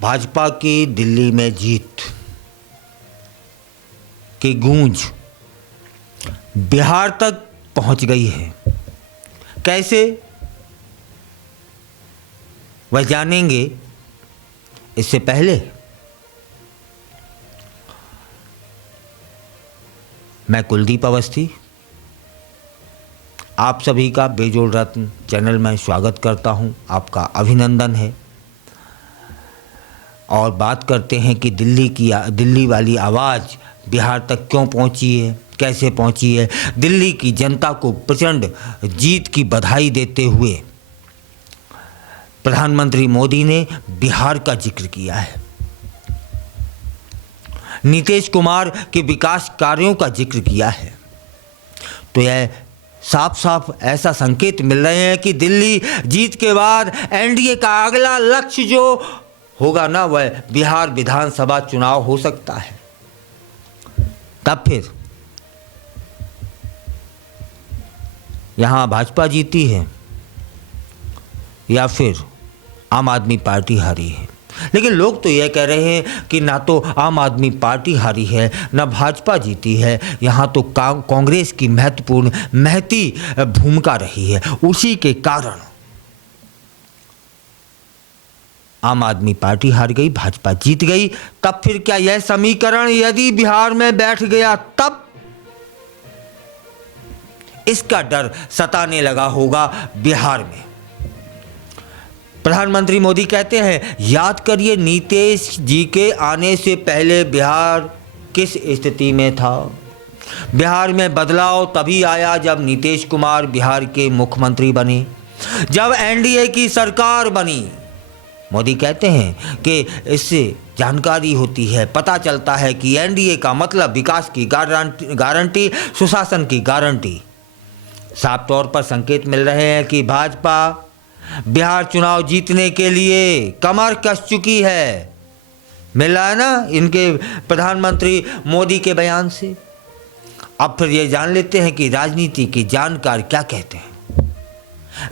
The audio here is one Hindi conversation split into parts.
भाजपा की दिल्ली में जीत की गूंज बिहार तक पहुंच गई है। कैसे, वह जानेंगे। इससे पहले मैं कुलदीप अवस्थी आप सभी का बेजोड़ रत्न चैनल में स्वागत करता हूं। आपका अभिनंदन है। और बात करते हैं कि दिल्ली वाली आवाज़ बिहार तक क्यों पहुंची है, कैसे पहुंची है। दिल्ली की जनता को प्रचंड जीत की बधाई देते हुए प्रधानमंत्री मोदी ने बिहार का जिक्र किया है। नीतीश कुमार के विकास कार्यों का जिक्र किया है। तो यह साफ साफ ऐसा संकेत मिल रहे हैं कि दिल्ली जीत के बाद एनडीए का अगला लक्ष्य जो होगा ना, वह बिहार विधानसभा चुनाव हो सकता है। तब फिर यहां भाजपा जीती है या फिर आम आदमी पार्टी हारी है। लेकिन लोग तो यह कह रहे हैं कि ना तो आम आदमी पार्टी हारी है, ना भाजपा जीती है। यहाँ तो कांग्रेस की महती भूमिका रही है। उसी के कारण आम आदमी पार्टी हार गई, भाजपा जीत गई। तब फिर क्या यह समीकरण यदि बिहार में बैठ गया तब इसका डर सताने लगा होगा बिहार में। प्रधानमंत्री मोदी कहते हैं, याद करिए नीतीश जी के आने से पहले बिहार किस स्थिति में था। बिहार में बदलाव तभी आया जब नीतीश कुमार बिहार के मुख्यमंत्री बने, जब एनडीए की सरकार बनी। मोदी कहते हैं कि इससे जानकारी होती है, पता चलता है कि एनडीए का मतलब विकास की गारंटी, सुशासन की गारंटी। साफ तौर पर संकेत मिल रहे हैं कि भाजपा बिहार चुनाव जीतने के लिए कमर कस चुकी है। मिल रहा है ना इनके प्रधानमंत्री मोदी के बयान से। अब फिर ये जान लेते हैं कि राजनीति के जानकार क्या कहते हैं।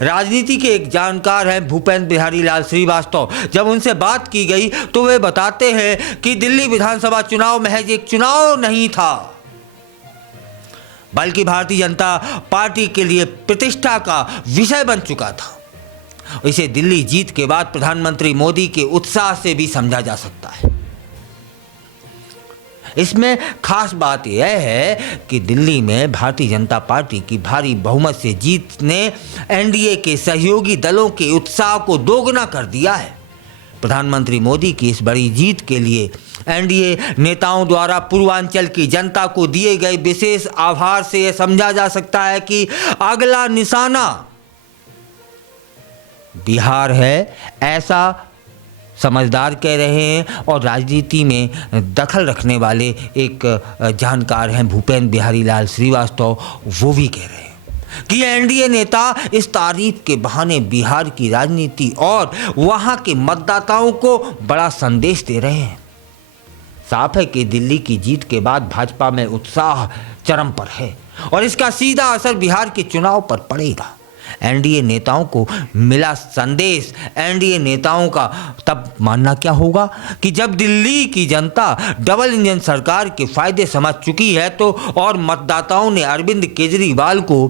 राजनीति के एक जानकार हैं भूपेंद्र बिहारी लाल श्रीवास्तव। जब उनसे बात की गई तो वे बताते हैं कि दिल्ली विधानसभा चुनाव महज एक चुनाव नहीं था, बल्कि भारतीय जनता पार्टी के लिए प्रतिष्ठा का विषय बन चुका था। इसे दिल्ली जीत के बाद प्रधानमंत्री मोदी के उत्साह से भी समझा जा सकता है। इसमें खास बात यह है कि दिल्ली में भारतीय जनता पार्टी की भारी बहुमत से जीत ने एनडीए के सहयोगी दलों के उत्साह को दोगुना कर दिया है। प्रधानमंत्री मोदी की इस बड़ी जीत के लिए एनडीए नेताओं द्वारा पूर्वांचल की जनता को दिए गए विशेष आभार से यह समझा जा सकता है कि अगला निशाना बिहार है, ऐसा समझदार कह रहे हैं। और राजनीति में दखल रखने वाले एक जानकार हैं भूपेंद्र बिहारी लाल श्रीवास्तव, वो भी कह रहे हैं कि एनडीए नेता इस तारीफ के बहाने बिहार की राजनीति और वहां के मतदाताओं को बड़ा संदेश दे रहे हैं। साफ है कि दिल्ली की जीत के बाद भाजपा में उत्साह चरम पर है और इसका सीधा असर बिहार के चुनाव पर पड़ेगा। एनडीए नेताओं को मिला संदेश, एनडीए नेताओं का तब मानना क्या होगा कि जब दिल्ली की जनता डबल इंजन सरकार के फायदे समझ चुकी है तो और मतदाताओं ने अरविंद केजरीवाल को,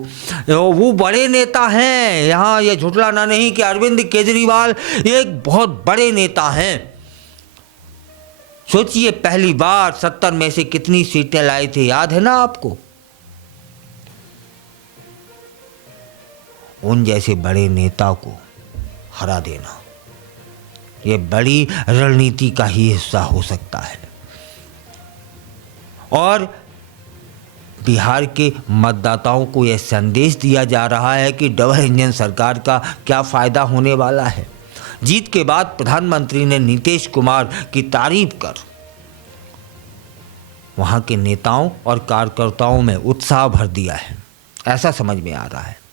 वो बड़े नेता हैं, यहाँ यह झुठलाना नहीं कि अरविंद केजरीवाल एक बहुत बड़े नेता हैं। सोचिए पहली बार 70 में से कितनी सीटें लाए थे, याद है ना आपको। उन जैसे बड़े नेता को हरा देना ये बड़ी रणनीति का ही हिस्सा हो सकता है। और बिहार के मतदाताओं को यह संदेश दिया जा रहा है कि डबल इंजन सरकार का क्या फ़ायदा होने वाला है। जीत के बाद प्रधानमंत्री ने नीतीश कुमार की तारीफ कर वहां के नेताओं और कार्यकर्ताओं में उत्साह भर दिया है, ऐसा समझ में आ रहा है।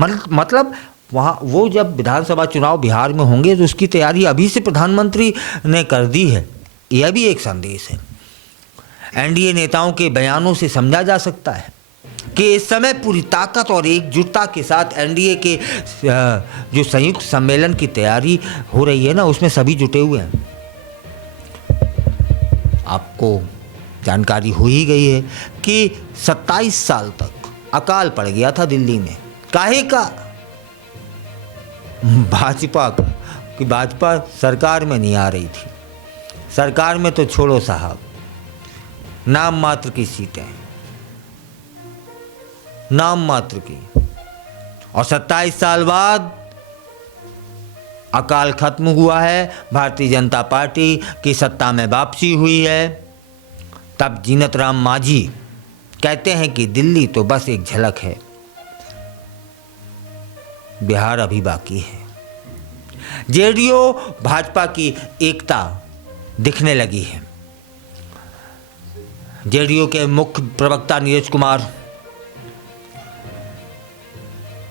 मतलब वहाँ वो जब विधानसभा चुनाव बिहार में होंगे तो उसकी तैयारी अभी से प्रधानमंत्री ने कर दी है। यह भी एक संदेश है। एनडीए नेताओं के बयानों से समझा जा सकता है कि इस समय पूरी ताकत और एकजुटता के साथ एनडीए के जो संयुक्त सम्मेलन की तैयारी हो रही है ना, उसमें सभी जुटे हुए हैं। आपको जानकारी हो ही गई है कि 27 साल तक अकाल पड़ गया था दिल्ली में। काहे का? भाजपा का, कि भाजपा सरकार में नहीं आ रही थी। सरकार में तो छोड़ो साहब, नाम मात्र की सीटें, नाम मात्र की। और 27 साल बाद अकाल खत्म हुआ है, भारतीय जनता पार्टी की सत्ता में वापसी हुई है। तब जीनत राम मांझी कहते हैं कि दिल्ली तो बस एक झलक है, बिहार अभी बाकी है। जेडीयू भाजपा की एकता दिखने लगी है। जेडीयू के मुख्य प्रवक्ता नीरज कुमार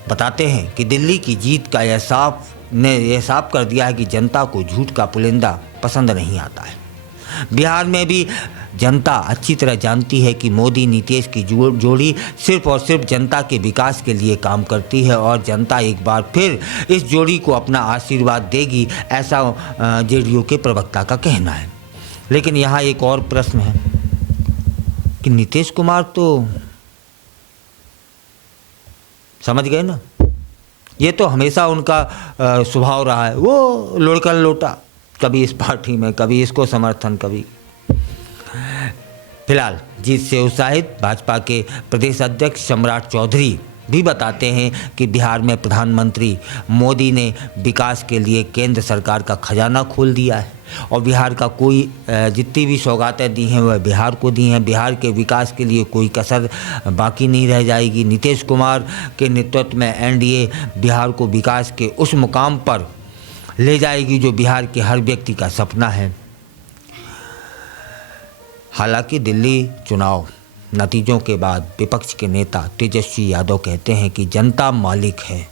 बताते हैं कि दिल्ली की जीत का यह साफ कर दिया है कि जनता को झूठ का पुलिंदा पसंद नहीं आता है। बिहार में भी जनता अच्छी तरह जानती है कि मोदी नीतीश की जोड़ी सिर्फ और सिर्फ जनता के विकास के लिए काम करती है और जनता एक बार फिर इस जोड़ी को अपना आशीर्वाद देगी, ऐसा जेडीयू के प्रवक्ता का कहना है। लेकिन यहाँ एक और प्रश्न है कि नीतीश कुमार तो समझ गए ना, ये तो हमेशा उनका स्वभाव रहा है, वो लुढ़कन लोटा, कभी इस पार्टी में, कभी इसको समर्थन, कभी। फिलहाल जीत से उत्साहित भाजपा के प्रदेश अध्यक्ष सम्राट चौधरी भी बताते हैं कि बिहार में प्रधानमंत्री मोदी ने विकास के लिए केंद्र सरकार का खजाना खोल दिया है और बिहार का कोई जितनी भी सौगातें दी हैं वह बिहार को दी हैं। बिहार के विकास के लिए कोई कसर बाकी नहीं रह जाएगी। नीतीश कुमार के नेतृत्व में एनडीए बिहार को विकास के उस मुकाम पर ले जाएगी जो बिहार के हर व्यक्ति का सपना है। हालांकि दिल्ली चुनाव नतीजों के बाद विपक्ष के नेता तेजस्वी यादव कहते हैं कि जनता मालिक है,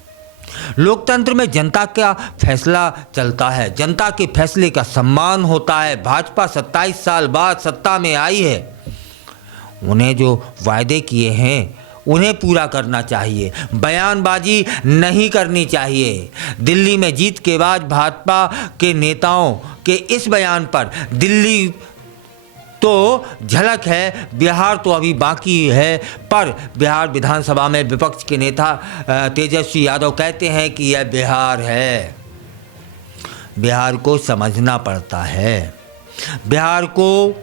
लोकतंत्र में जनता का फैसला चलता है, जनता के फैसले का सम्मान होता है। भाजपा 27 साल बाद सत्ता में आई है, उन्हें जो वायदे किए हैं उन्हें पूरा करना चाहिए, बयानबाजी नहीं करनी चाहिए। दिल्ली में जीत के बाद भाजपा के नेताओं के इस बयान पर दिल्ली तो झलक है, बिहार तो अभी बाकी है, पर बिहार विधानसभा में विपक्ष के नेता तेजस्वी यादव कहते हैं कि यह बिहार है, बिहार को समझना पड़ता है, बिहार को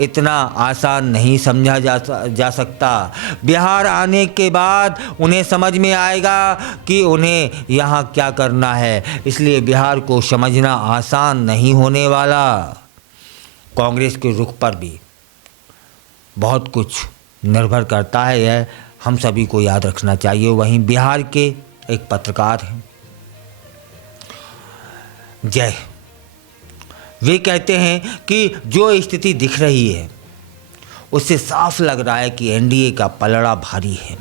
इतना आसान नहीं समझा जा सकता। बिहार आने के बाद उन्हें समझ में आएगा कि उन्हें यहाँ क्या करना है, इसलिए बिहार को समझना आसान नहीं होने वाला। कांग्रेस के रुख पर भी बहुत कुछ निर्भर करता है, यह हम सभी को याद रखना चाहिए। वहीं बिहार के एक पत्रकार हैं जय, वे कहते हैं कि जो स्थिति दिख रही है उससे साफ लग रहा है कि एनडीए का पलड़ा भारी है।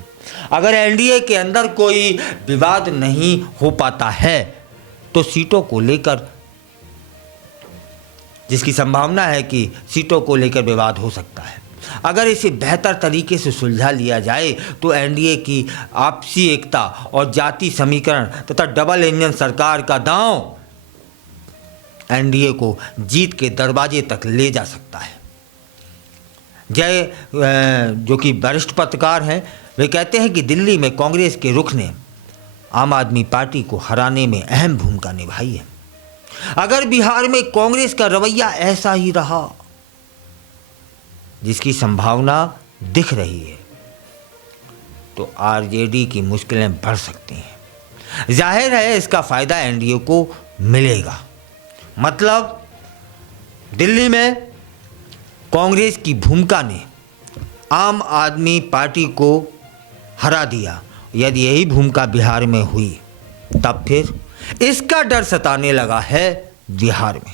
अगर एनडीए के अंदर कोई विवाद नहीं हो पाता है तो सीटों को लेकर, जिसकी संभावना है कि सीटों को लेकर विवाद हो सकता है, अगर इसे बेहतर तरीके से सुलझा लिया जाए तो एनडीए की आपसी एकता और जाति समीकरण तथा डबल इंजन सरकार का दांव एनडीए को जीत के दरवाजे तक ले जा सकता है। जय, जो कि वरिष्ठ पत्रकार हैं, वे कहते हैं कि दिल्ली में कांग्रेस के रुख ने आम आदमी पार्टी को हराने में अहम भूमिका निभाई है। अगर बिहार में कांग्रेस का रवैया ऐसा ही रहा, जिसकी संभावना दिख रही है, तो आरजेडी की मुश्किलें बढ़ सकती हैं। जाहिर है इसका फायदा एनडीए को मिलेगा। मतलब दिल्ली में कांग्रेस की भूमिका ने आम आदमी पार्टी को हरा दिया। यदि यही भूमिका बिहार में हुई तब फिर इसका डर सताने लगा है बिहार में।